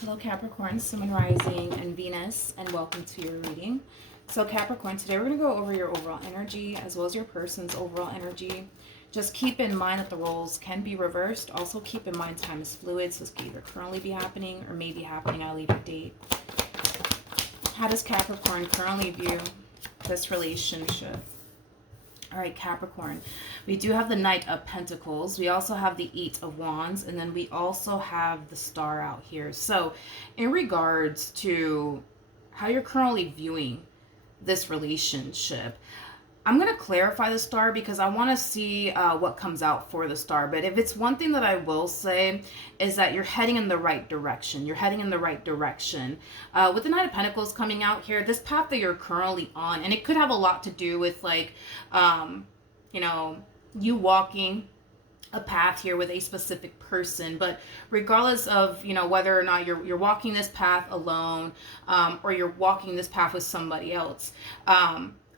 Hello Capricorn, Sun, Moon, Rising, and Venus, and welcome to your reading. So Capricorn, today we're going to go over your overall energy as well as your person's overall energy. Just keep in mind that the roles can be reversed. Also keep in mind time is fluid, so this could either currently be happening or may be happening at a later date. How does Capricorn currently view this relationship? All right, Capricorn, we do have the Knight of Pentacles. We also have the Eight of Wands, and then we also have the Star out here. So in regards to how you're currently viewing this relationship, I'm going to clarify the Star because I want to see what comes out for the Star. But if it's one thing that I will say is that you're heading in the right direction. You're heading in the right direction. With the Knight of Pentacles coming out here, this path that you're currently on, and it could have a lot to do with like, you know, you walking a path here with a specific person. But regardless of, you know, whether or not you're walking this path alone or you're walking this path with somebody else,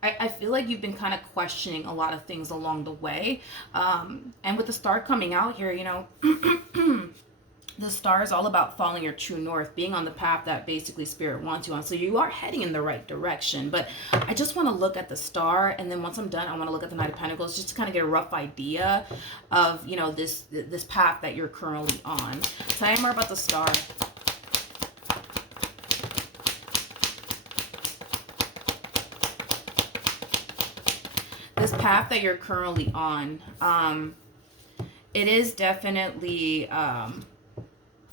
I feel like you've been kind of questioning a lot of things along the way. And with the Star coming out here, you know, the Star is all about following your true north, being on the path that basically Spirit wants you on. So you are heading in the right direction. But I just want to look at the Star, and then once I'm done, I want to look at the Knight of Pentacles just to kind of get a rough idea of, you know, this path that you're currently on. Tell me more about the Star. This path that you're currently on, it is definitely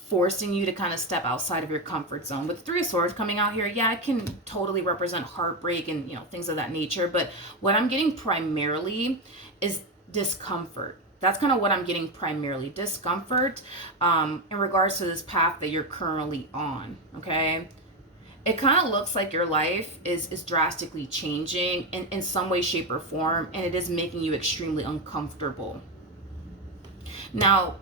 forcing you to kind of step outside of your comfort zone. With Three of Swords coming out here, yeah, it can totally represent heartbreak and, you know, things of that nature. But what I'm getting primarily is discomfort. That's kind of what I'm getting primarily. Discomfort in regards to this path that you're currently on, okay? It kind of looks like your life is drastically changing in some way, shape, or form, and it is making you extremely uncomfortable. Now,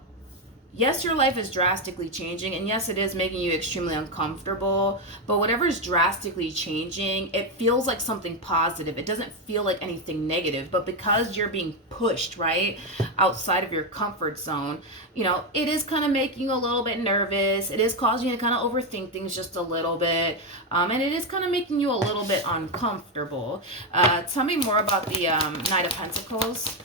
yes, your life is drastically changing, and yes, it is making you extremely uncomfortable, but whatever is drastically changing, it feels like something positive. It doesn't feel like anything negative, but because you're being pushed, right, outside of your comfort zone, you know, it is kind of making you a little bit nervous. It is causing you to kind of overthink things just a little bit, and it is kind of making you a little bit uncomfortable. Tell me more about the Knight of Pentacles.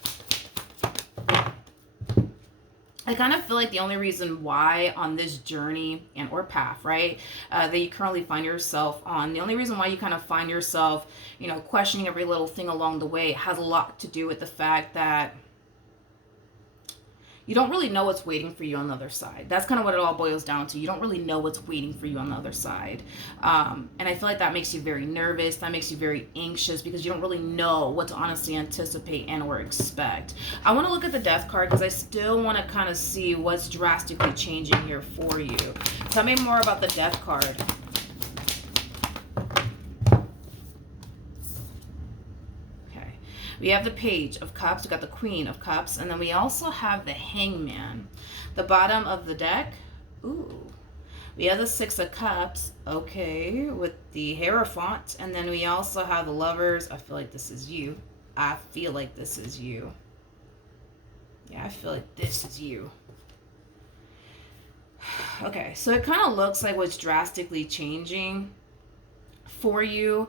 I kind of feel like the only reason why on this journey and or path, right, that you currently find yourself on, the only reason why you kind of find yourself, you know, questioning every little thing along the way has a lot to do with the fact that you don't really know what's waiting for you on the other side. That's kind of what it all boils down to. You don't really know what's waiting for you on the other side. And I feel like that makes you very nervous. That makes you very anxious because you don't really know what to honestly anticipate and or expect. I want to look at the Death card because I still want to kind of see what's drastically changing here for you. Tell me more about the Death card. We have the Page of Cups, we got the Queen of Cups, and then we also have the Hangman. The bottom of the deck, ooh, we have the Six of Cups, okay, with the Hierophant, and then we also have the Lovers. I feel like this is you. I feel like this is you. Yeah, I feel like this is you. Okay, so it kind of looks like what's drastically changing for you,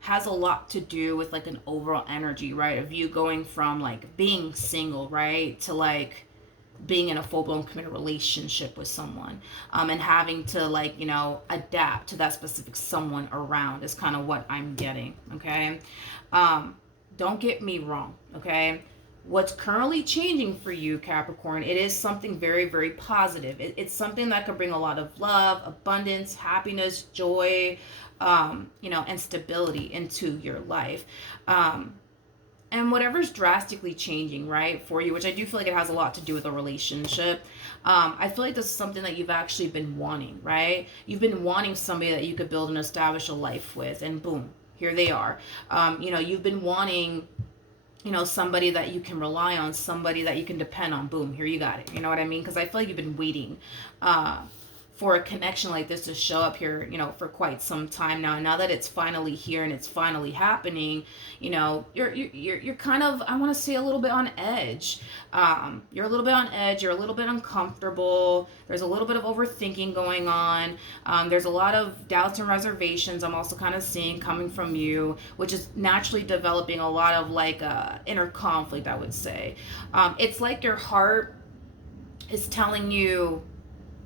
has a lot to do with like an overall energy, right? Of you going from like being single, right, to like being in a full-blown committed relationship with someone, and having to like, you know, adapt to that specific someone around is kind of what I'm getting, okay? Don't get me wrong, okay? What's currently changing for you, Capricorn, it is something very, very positive. It's something that could bring a lot of love, abundance, happiness, joy, you know, and stability into your life. And whatever's drastically changing, right, for you, which I do feel like it has a lot to do with a relationship, I feel like this is something that you've actually been wanting, right? You've been wanting somebody that you could build and establish a life with, and boom, here they are. You know, you've been wanting, you know, somebody that you can rely on, somebody that you can depend on. Boom, here you got it. You know what I mean? Because I feel like you've been waiting for a connection like this to show up here, for quite some time now. And now that it's finally here and it's finally happening, you're kind of, I want to say, a little bit on edge. You're a little bit on edge. You're a little bit uncomfortable. There's a little bit of overthinking going on. There's a lot of doubts and reservations I'm also kind of seeing coming from you, which is naturally developing a lot of like inner conflict, I would say. It's like your heart is telling you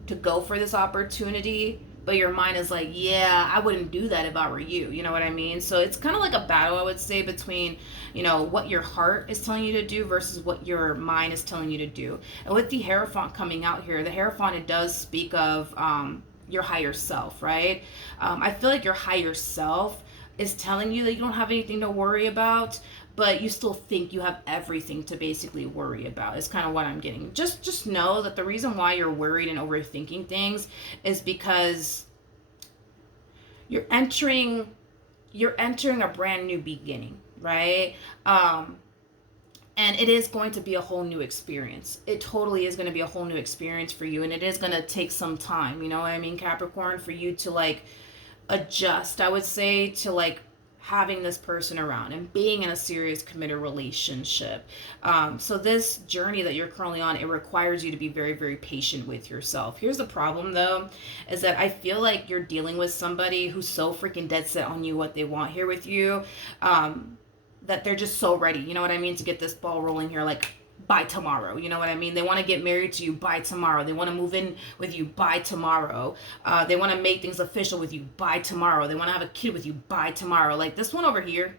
to go for this opportunity, but your mind is like, yeah, I wouldn't do that if I were you. You know what I mean? So it's kind of like a battle, I would say, between, what your heart is telling you to do versus what your mind is telling you to do. And with the Hierophant coming out here, the Hierophant, it does speak of your higher self, right? I feel like your higher self is telling you that you don't have anything to worry about, but you still think you have everything to basically worry about. Is kind of what I'm getting. Just know that the reason why you're worried and overthinking things is because you're entering a brand new beginning, right? And it is going to be a whole new experience. It totally is going to be a whole new experience for you, and it is going to take some time, you know what I mean, Capricorn, for you to like adjust, I would say, to like having this person around and being in a serious committed relationship. So this journey that you're currently on, it requires you to be very, very patient with yourself. Here's the problem though, is that I feel like you're dealing with somebody who's so freaking dead set on you, what they want here with you, that they're just so ready, you know what I mean, to get this ball rolling here, like by tomorrow. You know what I mean? They want to get married to you by tomorrow. They want to move in with you by tomorrow. They want to make things official with you by tomorrow. They want to have a kid with you by tomorrow. Like this one over here,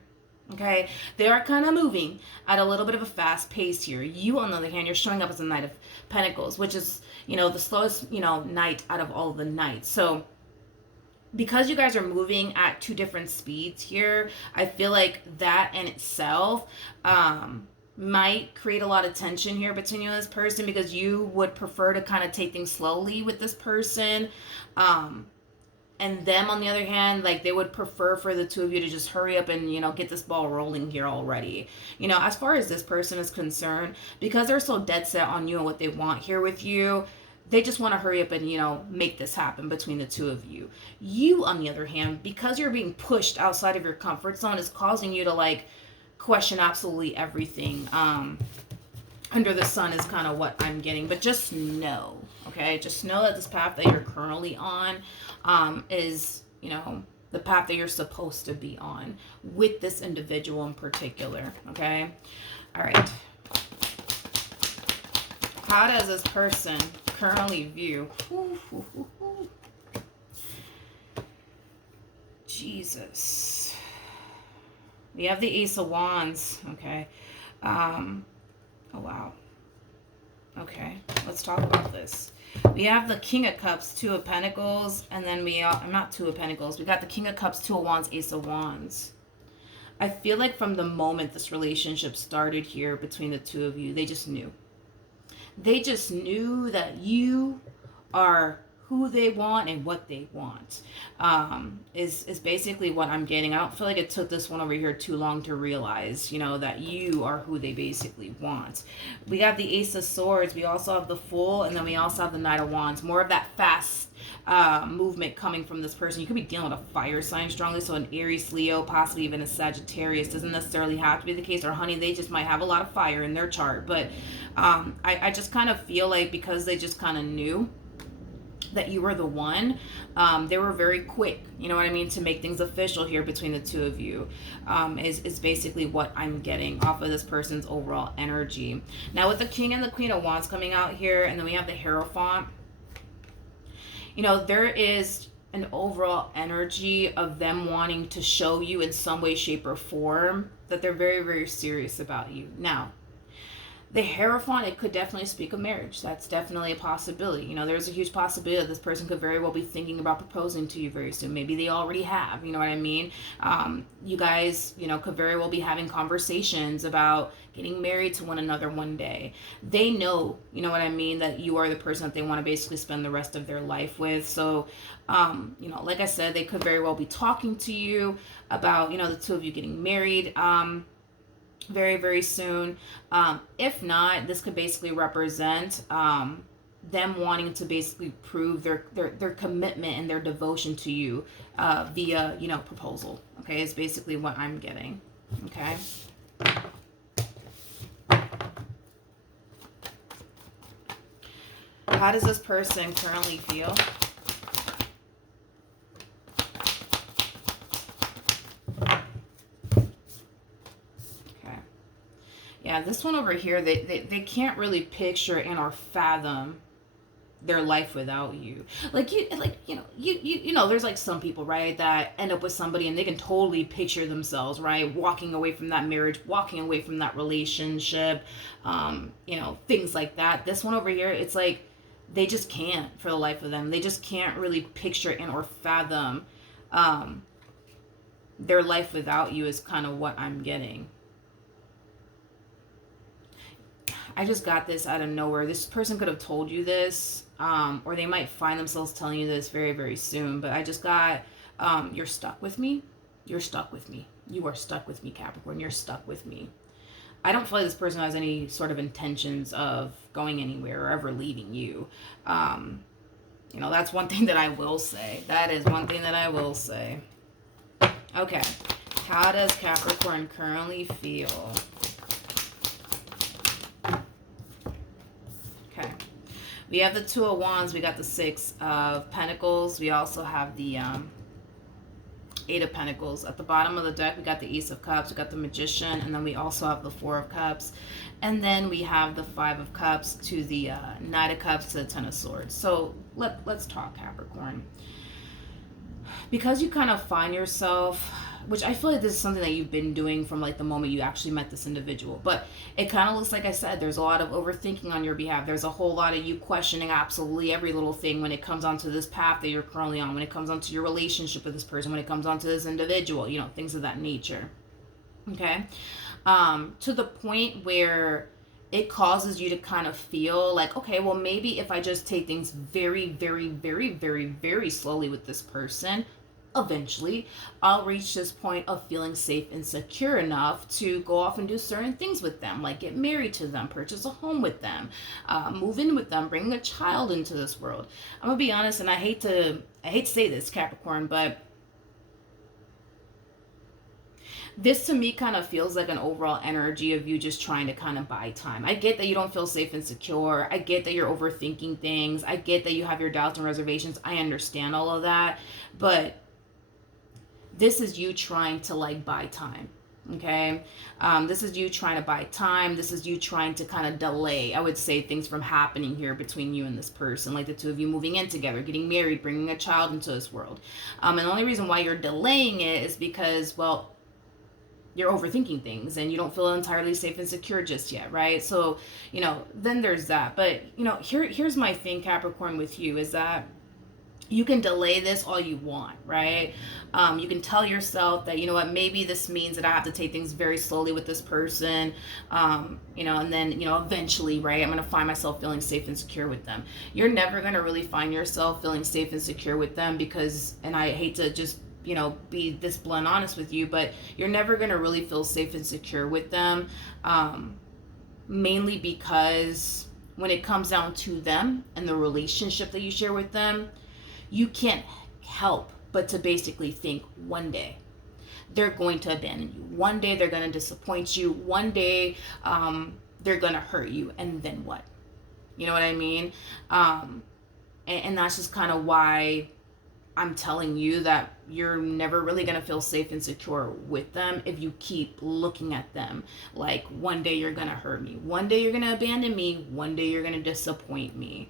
okay? They are kind of moving at a little bit of a fast pace here. You, on the other hand, you're showing up as a Knight of Pentacles, which is, the slowest, knight out of all of the knights. So because you guys are moving at two different speeds here, I feel like that in itself, might create a lot of tension here between you and this person, because you would prefer to kind of take things slowly with this person, and them, on the other hand, like they would prefer for the two of you to just hurry up and get this ball rolling here already. As far as this person is concerned, because they're so dead set on you and what they want here with you, they just want to hurry up and make this happen between the two of you. You, on the other hand, because you're being pushed outside of your comfort zone, is causing you to like question absolutely everything under the sun, is kind of what I'm getting. But just know, okay, just know that this path that you're currently on is the path that you're supposed to be on with this individual in particular. Okay, all right, how does this person currently view Jesus? We have the Ace of Wands, okay. Oh, wow. Okay, let's talk about this. We have the King of Cups, Two of Pentacles, and then not Two of Pentacles. We got the King of Cups, Two of Wands, Ace of Wands. I feel like from the moment this relationship started here between the two of you, they just knew. They just knew that you are who they want and what they want, is basically what I'm getting. I don't feel like it took this one over here too long to realize, that you are who they basically want. We got the Ace of Swords. We also have the Fool, and then we also have the Knight of Wands. More of that fast movement coming from this person. You could be dealing with a fire sign strongly, so an Aries, Leo, possibly even a Sagittarius. Doesn't necessarily have to be the case. Or honey, they just might have a lot of fire in their chart. But I just kind of feel like because they just kind of knew that you were the one, they were very quick, to make things official here between the two of you, is basically what I'm getting off of this person's overall energy. Now with the King and the Queen of Wands coming out here, and then we have the Hierophant, there is an overall energy of them wanting to show you in some way, shape, or form that they're very, very serious about you. Now, the Hierophant, it could definitely speak of marriage. That's definitely a possibility. There's a huge possibility that this person could very well be thinking about proposing to you very soon. Maybe they already have, you know what I mean? You guys, could very well be having conversations about getting married to one another one day. They know, you know what I mean, that you are the person that they want to basically spend the rest of their life with. So, like I said, they could very well be talking to you about, the two of you getting married, very, very soon. If not, this could basically represent them wanting to basically prove their commitment and their devotion to you via, you know, proposal. Okay, is basically what I'm getting. Okay. How does this person currently feel? Okay. Yeah, this one over here, they can't really picture and or fathom their life without you. You know, there's like some people, right, that end up with somebody and they can totally picture themselves, right, walking away from that marriage, walking away from that relationship, you know, things like that. This one over here, it's like they just can't, for the life of them. They just can't really picture and or fathom their life without you, is kind of what I'm getting. I just got this out of nowhere. This person could have told you this, or they might find themselves telling you this very, very soon. But I just got, you're stuck with me. You're stuck with me. You are stuck with me, Capricorn. You're stuck with me. I don't feel like this person has any sort of intentions of going anywhere or ever leaving you. You know, that's one thing that I will say. That is one thing that I will say. Okay. How does Capricorn currently feel? Okay. We have the Two of Wands. We got the Six of Pentacles. We also have the Eight of Pentacles. At the bottom of the deck, we got the Ace of Cups. We got the Magician. And then we also have the Four of Cups. And then we have the Five of Cups to the Knight of Cups to the Ten of Swords. So let's talk, Capricorn. Because you kind of find yourself, which I feel like this is something that you've been doing from like the moment you actually met this individual, but it kind of looks like I said, there's a lot of overthinking on your behalf. There's a whole lot of you questioning absolutely every little thing when it comes onto this path that you're currently on, when it comes onto your relationship with this person, when it comes onto this individual, you know, things of that nature. Okay. To the point where it causes you to kind of feel like, okay, well, maybe if I just take things very, very, very, very, very slowly with this person, eventually I'll reach this point of feeling safe and secure enough to go off and do certain things with them, like get married to them, purchase a home with them, move in with them, bring a child into this world. I'm gonna be honest, and I hate to say this, Capricorn, but this to me kind of feels like an overall energy of you just trying to kind of buy time. I get that you don't feel safe and secure. I get that you're overthinking things. I get that you have your doubts and reservations. I understand all of that. But this is you trying to like buy time. Okay. This is you trying to buy time. This is you trying to kind of delay, I would say, things from happening here between you and this person, like the two of you moving in together, getting married, bringing a child into this world. And the only reason why you're delaying it is because, well, you're overthinking things and you don't feel entirely safe and secure just yet, right? So, you know, then there's that. But, you know, here's my thing, Capricorn, with you, is that you can delay this all you want, right? You can tell yourself that, you know what, maybe this means that I have to take things very slowly with this person, you know, and then, you know, eventually, right, I'm going to find myself feeling safe and secure with them. You're never going to really find yourself feeling safe and secure with them because, and I hate to just, you know, be this blunt honest with you, but you're never going to really feel safe and secure with them, mainly because when it comes down to them and the relationship that you share with them, you can't help but to basically think one day they're going to abandon you. One day they're going to disappoint you. One day they're going to hurt you. And then what? You know what I mean? And that's just kind of why I'm telling you that you're never really going to feel safe and secure with them if you keep looking at them like one day you're going to hurt me. One day you're going to abandon me. One day you're going to disappoint me.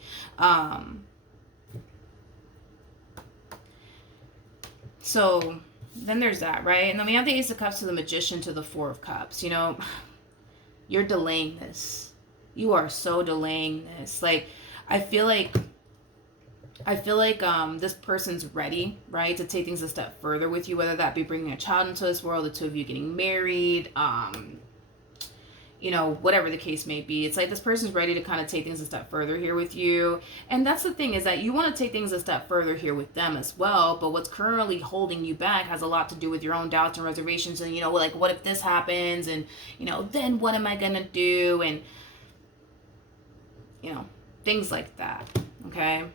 So then there's that, right? And then we have the Ace of Cups to the Magician to the Four of Cups. You know, you're delaying this. You are so delaying this. Like, I feel like this person's ready, right, to take things a step further with you, whether that be bringing a child into this world, the two of you getting married, you know, whatever the case may be. It's like this person's ready to kind of take things a step further here with you. And that's the thing, is that you want to take things a step further here with them as well. But what's currently holding you back has a lot to do with your own doubts and reservations. And, you know, like, what if this happens? And, you know, then what am I going to do? And, you know, things like that. Okay.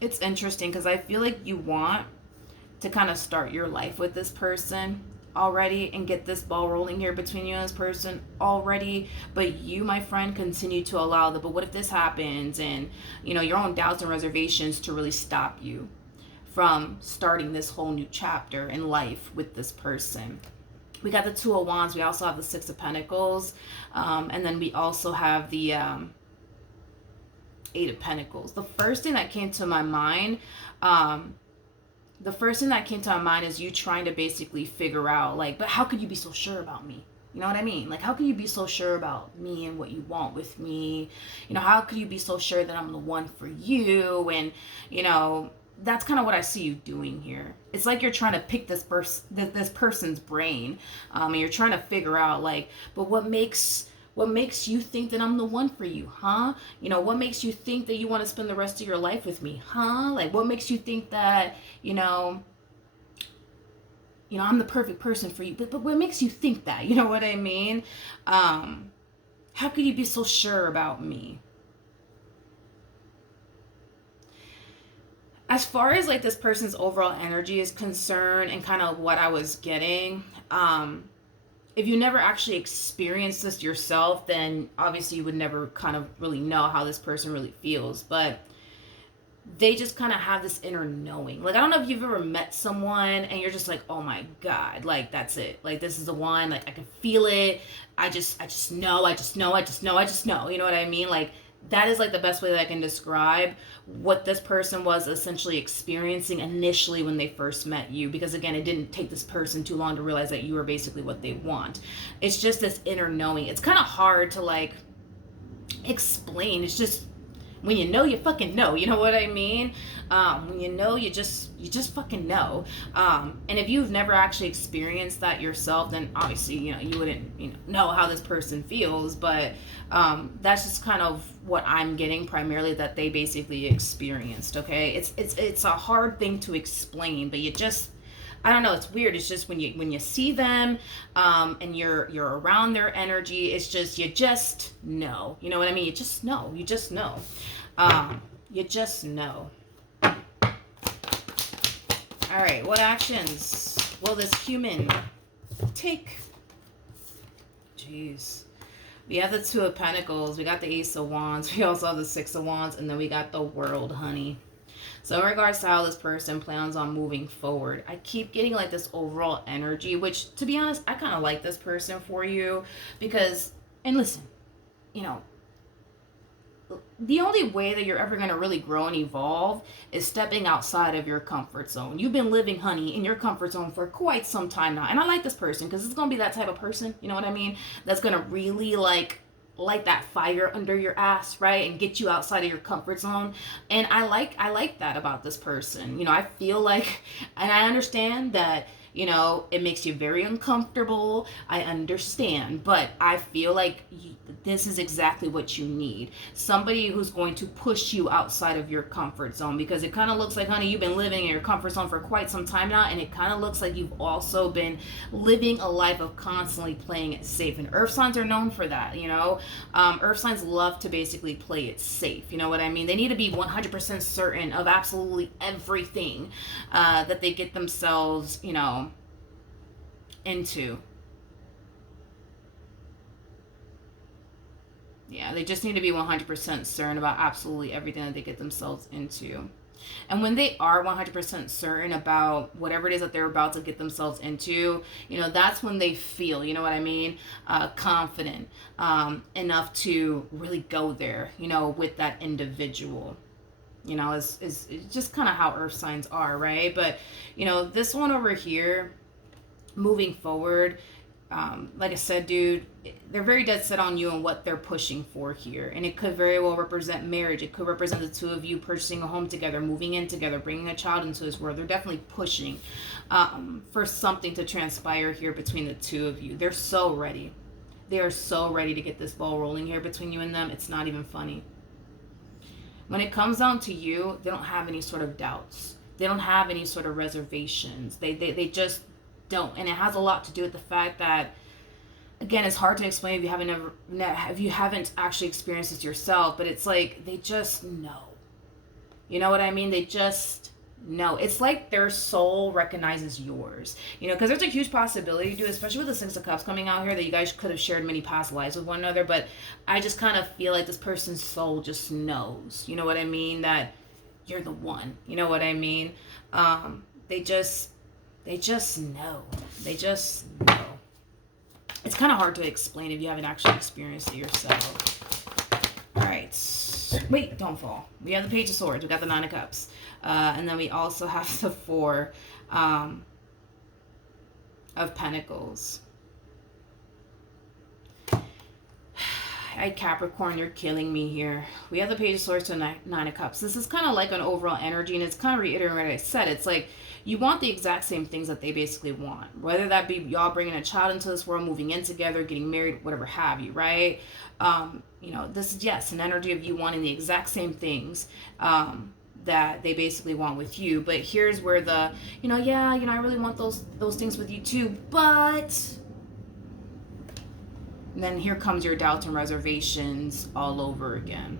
It's interesting because I feel like you want to kind of start your life with this person already and get this ball rolling here between you and this person already, but you, my friend, continue to allow the but what if this happens, and your own doubts and reservations to really stop you from starting this whole new chapter in life with this person. We got the Two of Wands. We also have the Six of Pentacles, and then we also have the Eight of Pentacles. The first thing that came to my mind is you trying to basically figure out, like, but how could you be so sure about me? You know what I mean? Like, how can you be so sure about me and what you want with me? How could you be so sure that I'm the one for you? And, that's kind of what I see you doing here. It's like you're trying to pick this person's brain, and you're trying to figure out, like, but what makes you think that I'm the one for you, huh? What makes you think that you want to spend the rest of your life with me, huh? Like, what makes you think that, I'm the perfect person for you? But what makes you think that? You know what I mean? How could you be so sure about me? As far as like this person's overall energy is concerned and kind of what I was getting, if you never actually experienced this yourself, then obviously you would never kind of really know how this person really feels. But they just kind of have this inner knowing. Like, I don't know if you've ever met someone and you're just like, oh my God, like, that's it. Like, this is the one. Like, I can feel it. I just know. You know what I mean? Like, that is like the best way that I can describe what this person was essentially experiencing initially when they first met you. Because again, it didn't take this person too long to realize that you were basically what they want. It's just this inner knowing. It's kind of hard to like explain. It's just when you know, you fucking know. You know what I mean? When you know, you just fucking know. And if you've never actually experienced that yourself, then obviously, you wouldn't, know how this person feels. But that's just kind of what I'm getting primarily that they basically experienced. Okay, it's a hard thing to explain, but I don't know, it's weird. It's just when you see them and you're around their energy, it's just you just know. You know what I mean? You just know. You just know. You just know. All right, what actions will this human take? Jeez. We have the Two of Pentacles. We got the Ace of Wands. We also have the Six of Wands. And then we got the World, honey. So in regards to how this person plans on moving forward, I keep getting like this overall energy, which to be honest, I kind of like this person for you because, and listen, the only way that you're ever going to really grow and evolve is stepping outside of your comfort zone. You've been living, honey, in your comfort zone for quite some time now. And I like this person because it's going to be that type of person, you know what I mean? That's going to really like light that fire under your ass, right? And get you outside of your comfort zone. And I like that about this person. I feel like, and I understand that, it makes you very uncomfortable. I understand, but I feel like this is exactly what you need. Somebody who's going to push you outside of your comfort zone, because it kind of looks like, honey, you've been living in your comfort zone for quite some time now, and it kind of looks like you've also been living a life of constantly playing it safe. And earth signs are known for that, Earth signs love to basically play it safe. You know what I mean? They need to be 100% certain of absolutely everything that they get themselves, into. Yeah, they just need to be 100% certain about absolutely everything that they get themselves into. And when they are 100% certain about whatever it is that they're about to get themselves into, that's when they feel, you know what I mean, confident enough to really go there, with that individual. Is just kind of how earth signs are, right? But, this one over here, moving forward, like I said, dude, they're very dead set on you and what they're pushing for here. And it could very well represent marriage. It could represent the two of you purchasing a home together, moving in together, bringing a child into this world. They're definitely pushing for something to transpire here between the two of you. They're so ready. They are so ready to get this ball rolling here between you and them. It's not even funny. When it comes down to you, they don't have any sort of doubts. They don't have any sort of reservations. They just don't. And it has a lot to do with the fact that again, it's hard to explain if you haven't if you haven't actually experienced this yourself, but it's like they just know. You know what I mean? They just know. It's like their soul recognizes yours. You know, because there's a huge possibility, dude, especially with the Six of Cups coming out here, that you guys could have shared many past lives with one another. But I just kind of feel like this person's soul just knows. You know what I mean? That you're the one. You know what I mean? They just know. They just know. It's kind of hard to explain if you haven't actually experienced it yourself. All right. Wait, don't fall. We have the Page of Swords. We got the Nine of Cups. And then we also have the Four of Pentacles. Hey, Capricorn, you're killing me here. We have the Page of Swords to Nine of Cups. This is kind of like an overall energy, and it's kind of reiterating what I said. It's like you want the exact same things that they basically want. Whether that be y'all bringing a child into this world, moving in together, getting married, whatever have you, right? You know, this is, yes, an energy of you wanting the exact same things that they basically want with you. But here's where the, yeah, I really want those things with you too, but... And then here comes your doubts and reservations all over again.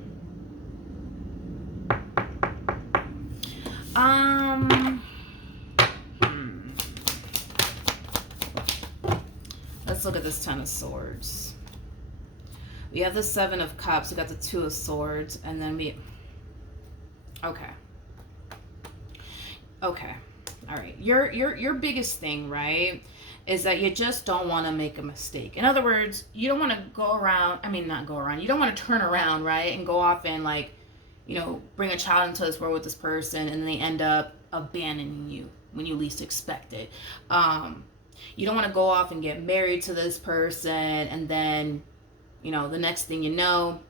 Let's look at this Ten of Swords. We have the Seven of Cups. We got the Two of Swords, and then we. Okay. All right. Your biggest thing, right, is that you just don't want to make a mistake. In other words, you don't want to go around. I mean, not go around. You don't want to turn around, right, and go off and bring a child into this world with this person, and then they end up abandoning you when you least expect it. You don't want to go off and get married to this person, and then, the next thing you know,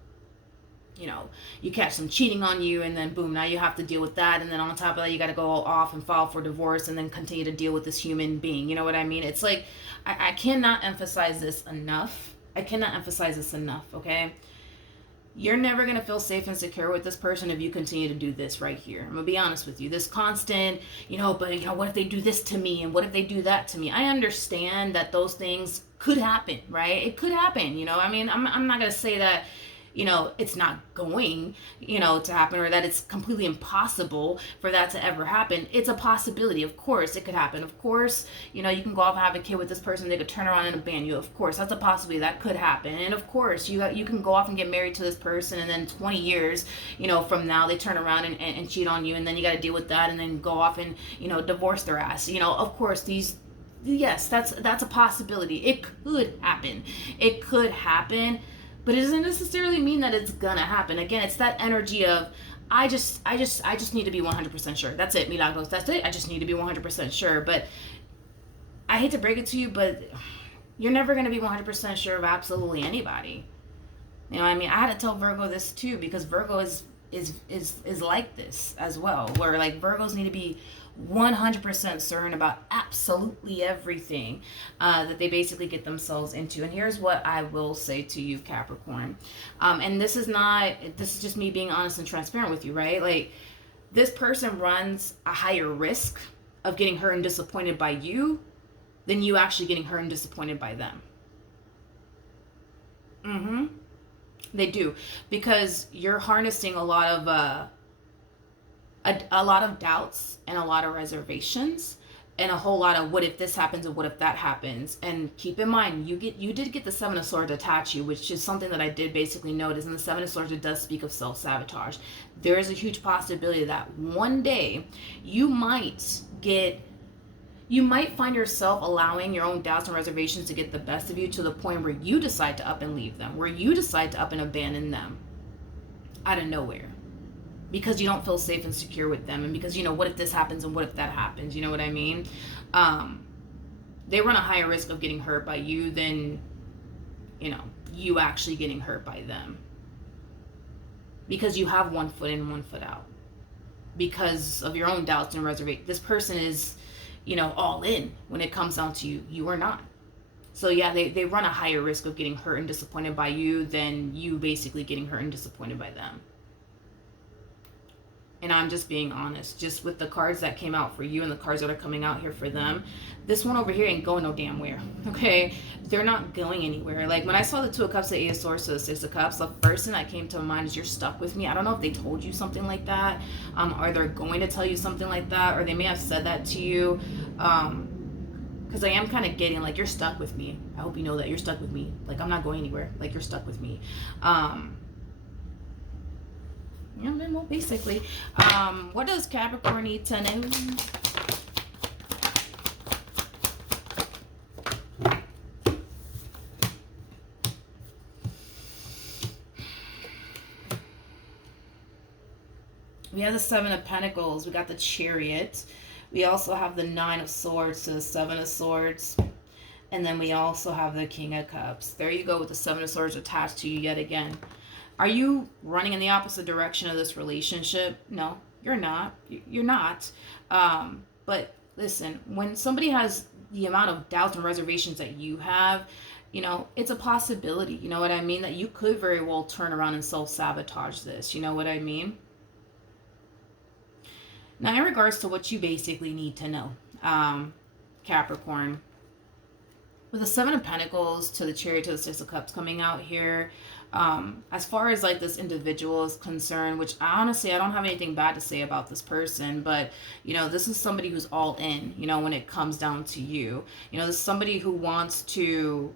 you catch them cheating on you, and then boom, now you have to deal with that. And then on top of that, you got to go off and file for divorce and then continue to deal with this human being. You know what I mean? It's like, I cannot emphasize this enough. Okay? You're never going to feel safe and secure with this person if you continue to do this right here. I'm going to be honest with you. This constant, but what if they do this to me? And what if they do that to me? I understand that those things could happen, right? It could happen, I mean, I'm not going to say that, it's not going, to happen, or that it's completely impossible for that to ever happen. It's a possibility. Of course, it could happen. Of course, you can go off and have a kid with this person. They could turn around and abandon you. Of course, that's a possibility. That could happen. And of course, you can go off and get married to this person, and then 20 years, from now, they turn around and cheat on you, and then you got to deal with that, and then go off and, divorce their ass. Of course, yes, that's a possibility. It could happen. But it doesn't necessarily mean that it's gonna happen. Again, it's that energy of, I just need to be 100% sure. That's it, Milagros. That's it. I just need to be 100% sure. But I hate to break it to you, but you're never gonna be 100% sure of absolutely anybody. I mean, I had to tell Virgo this too, because Virgo is like this as well, where like Virgos need to be 100% certain about absolutely everything that they basically get themselves into. And here's what I will say to you, Capricorn. And this is just me being honest and transparent with you, right? Like, this person runs a higher risk of getting hurt and disappointed by you than you actually getting hurt and disappointed by them. They do, because you're harnessing a lot of doubts and a lot of reservations and a whole lot of what if this happens and what if that happens. And keep in mind, you did get the Seven of Swords attach you, which is something that I did basically notice. And the Seven of Swords, it does speak of self-sabotage. There is a huge possibility that one day you might find yourself allowing your own doubts and reservations to get the best of you, to the point where you decide to up and leave them, where you decide to up and abandon them out of nowhere, because you don't feel safe and secure with them. And because, what if this happens and what if that happens? You know what I mean? They run a higher risk of getting hurt by you than, you actually getting hurt by them, because you have one foot in, one foot out, because of your own doubts and reservations. This person is, all in when it comes down to you. You are not. So yeah, they run a higher risk of getting hurt and disappointed by you than you basically getting hurt and disappointed by them. And I'm just being honest, just with the cards that came out for you and the cards that are coming out here for them, this one over here ain't going no damn where. Okay, they're not going anywhere. Like when I saw the Two of Cups, the Eight of Swords, the Six of Cups, the first thing that came to mind is you're stuck with me. I don't know if they told you something like that, or they're going to tell you something like that, or they may have said that to you, because I am kind of getting like, you're stuck with me. I hope you know that you're stuck with me. Like I'm not going anywhere. Like you're stuck with me. Yeah, well, basically, what does Capricorn need to know? We have the Seven of Pentacles. We got the Chariot. We also have the Nine of Swords to the Seven of Swords. And then we also have the King of Cups. There you go with the Seven of Swords attached to you yet again. Are you running in the opposite direction of this relationship? No, you're not. You're not. But listen, when somebody has the amount of doubts and reservations that you have, you know, it's a possibility. You know what I mean? That you could very well turn around and self-sabotage this. You know what I mean? Now, in regards to what you basically need to know, Capricorn, with the Seven of Pentacles to the Chariot to the Six of Cups coming out here, as far as like this individual is concerned, which honestly I don't have anything bad to say about this person, but you know, this is somebody who's all in, you know, when it comes down to you. You know, this is somebody who wants to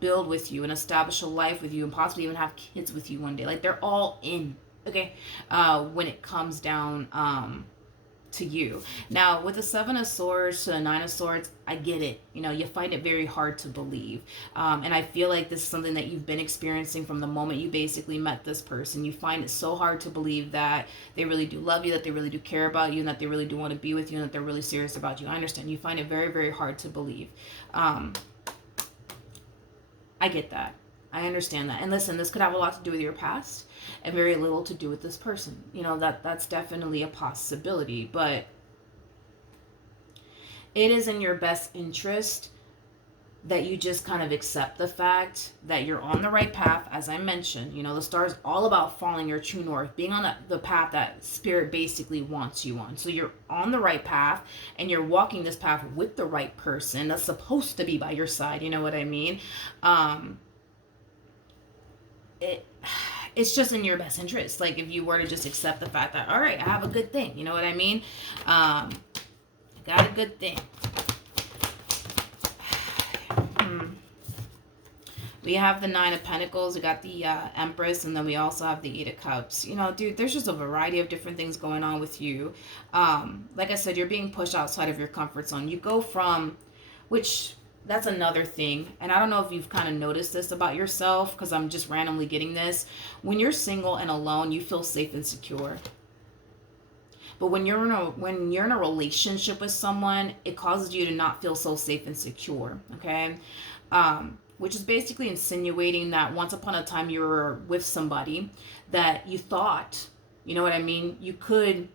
build with you and establish a life with you and possibly even have kids with you one day. Like they're all in, okay, when it comes down to you. Now, with the Seven of Swords to the Nine of Swords, I get it. You know, you find it very hard to believe. And I feel like this is something that you've been experiencing from the moment you basically met this person. You find it so hard to believe that they really do love you, that they really do care about you, and that they really do want to be with you, and that they're really serious about you. I understand. You find it very, very hard to believe. I get that. I understand that. And listen, this could have a lot to do with your past and very little to do with this person. You know, that's definitely a possibility, but it is in your best interest that you just kind of accept the fact that you're on the right path. As I mentioned, you know, the stars all about following your true north, being on the path that spirit basically wants you on. So you're on the right path and you're walking this path with the right person that's supposed to be by your side. You know what I mean? It's just in your best interest. Like if you were to just accept the fact that, all right, I have a good thing. You know what I mean? I got a good thing. We have the Nine of Pentacles. We got the Empress. And then we also have the Eight of Cups. You know, dude, there's just a variety of different things going on with you. Like I said, you're being pushed outside of your comfort zone. You go from, which... that's another thing. And I don't know if you've kind of noticed this about yourself, because I'm just randomly getting this. When you're single and alone, you feel safe and secure. But when you're in a relationship with someone, it causes you to not feel so safe and secure. Okay? Which is basically insinuating that once upon a time you were with somebody that you thought, you know what I mean, you could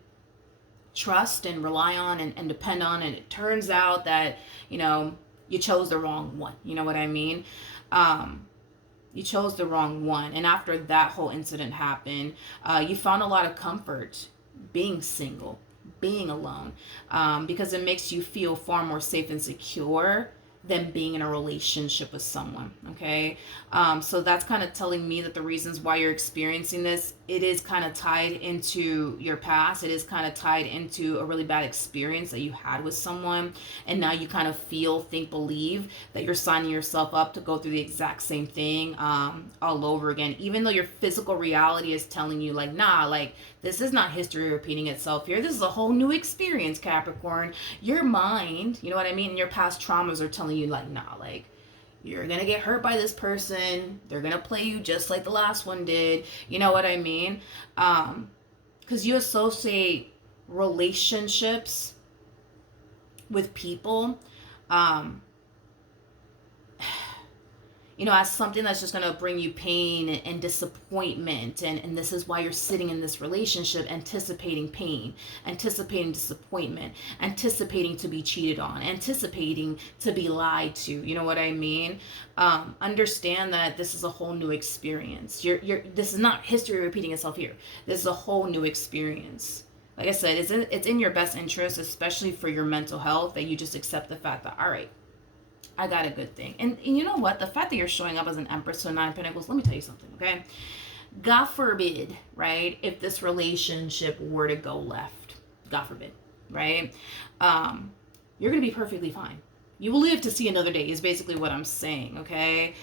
trust and rely on and depend on. And it turns out that, you know, you chose the wrong one. You know what I mean? You chose the wrong one. And after that whole incident happened, you found a lot of comfort being single, being alone, because it makes you feel far more safe and secure than being in a relationship with someone. Okay. So that's kind of telling me that the reasons why you're experiencing this, it is kind of tied into your past. It is kind of tied into a really bad experience that you had with someone. And now you kind of feel, think, believe that you're signing yourself up to go through the exact same thing all over again. Even though your physical reality is telling you like, nah, like this is not history repeating itself here. This is a whole new experience, Capricorn. Your mind, you know what I mean? And your past traumas are telling you like, nah, like, you're gonna get hurt by this person. They're gonna play you just like the last one did. You know what I mean? Because you associate relationships with people, you know, as something that's just going to bring you pain and disappointment. And this is why you're sitting in this relationship, anticipating pain, anticipating disappointment, anticipating to be cheated on, anticipating to be lied to. You know what I mean? Understand that this is a whole new experience. This is not history repeating itself here. This is a whole new experience. like I said, it's in your best interest, especially for your mental health, that you just accept the fact that, all right, I got a good thing. And you know what? The fact that you're showing up as an Empress to a Nine of Pentacles, let me tell you something, okay? God forbid, right? If this relationship were to go left, God forbid, right? You're going to be perfectly fine. You will live to see another day is basically what I'm saying, okay?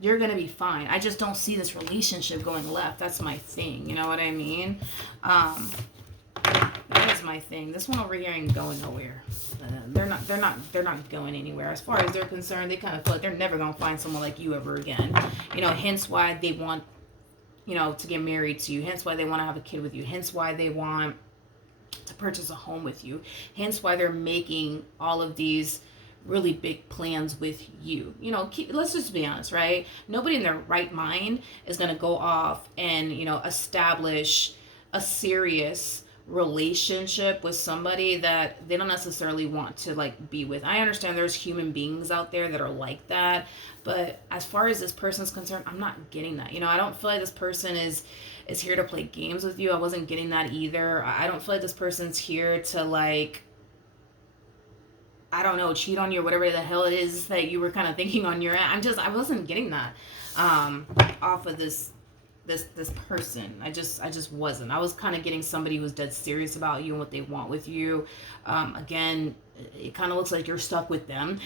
You're going to be fine. I just don't see this relationship going left. That's my thing. You know what I mean? That is my thing. This one over here ain't going nowhere. They're not going anywhere. As far as they're concerned, they kind of feel like they're never going to find someone like you ever again. You know, hence why they want, you know, to get married to you. Hence why they want to have a kid with you. Hence why they want to purchase a home with you. Hence why they're making all of these really big plans with you. You know, let's just be honest, right? Nobody in their right mind is going to go off and, you know, establish a serious relationship with somebody that they don't necessarily want to like be with. I understand there's human beings out there that are like that, but as far as this person's concerned, I'm not getting that. You know, I don't feel like this person is here to play games with you. I wasn't getting that either. I don't feel like this person's here to like, I don't know, cheat on you or whatever the hell it is that you were kind of thinking on your end. I wasn't getting that off of this person. I just wasn't. I was kind of getting somebody who's dead serious about you and what they want with you. Again, it kind of looks like you're stuck with them.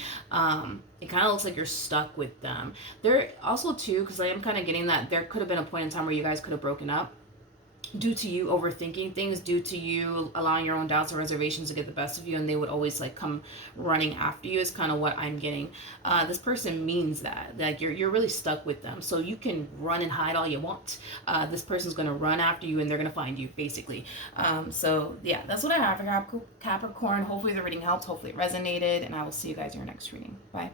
There also too, because I am kind of getting that there could have been a point in time where you guys could have broken up due to you overthinking things, due to you allowing your own doubts and reservations to get the best of you, and they would always like come running after you is kind of what I'm getting. This person means that like you're really stuck with them, so you can run and hide all you want. This person's going to run after you and they're going to find you basically. So yeah, that's what I have for Capricorn. Hopefully the reading helped, hopefully it resonated, and I will see you guys in your next reading. Bye.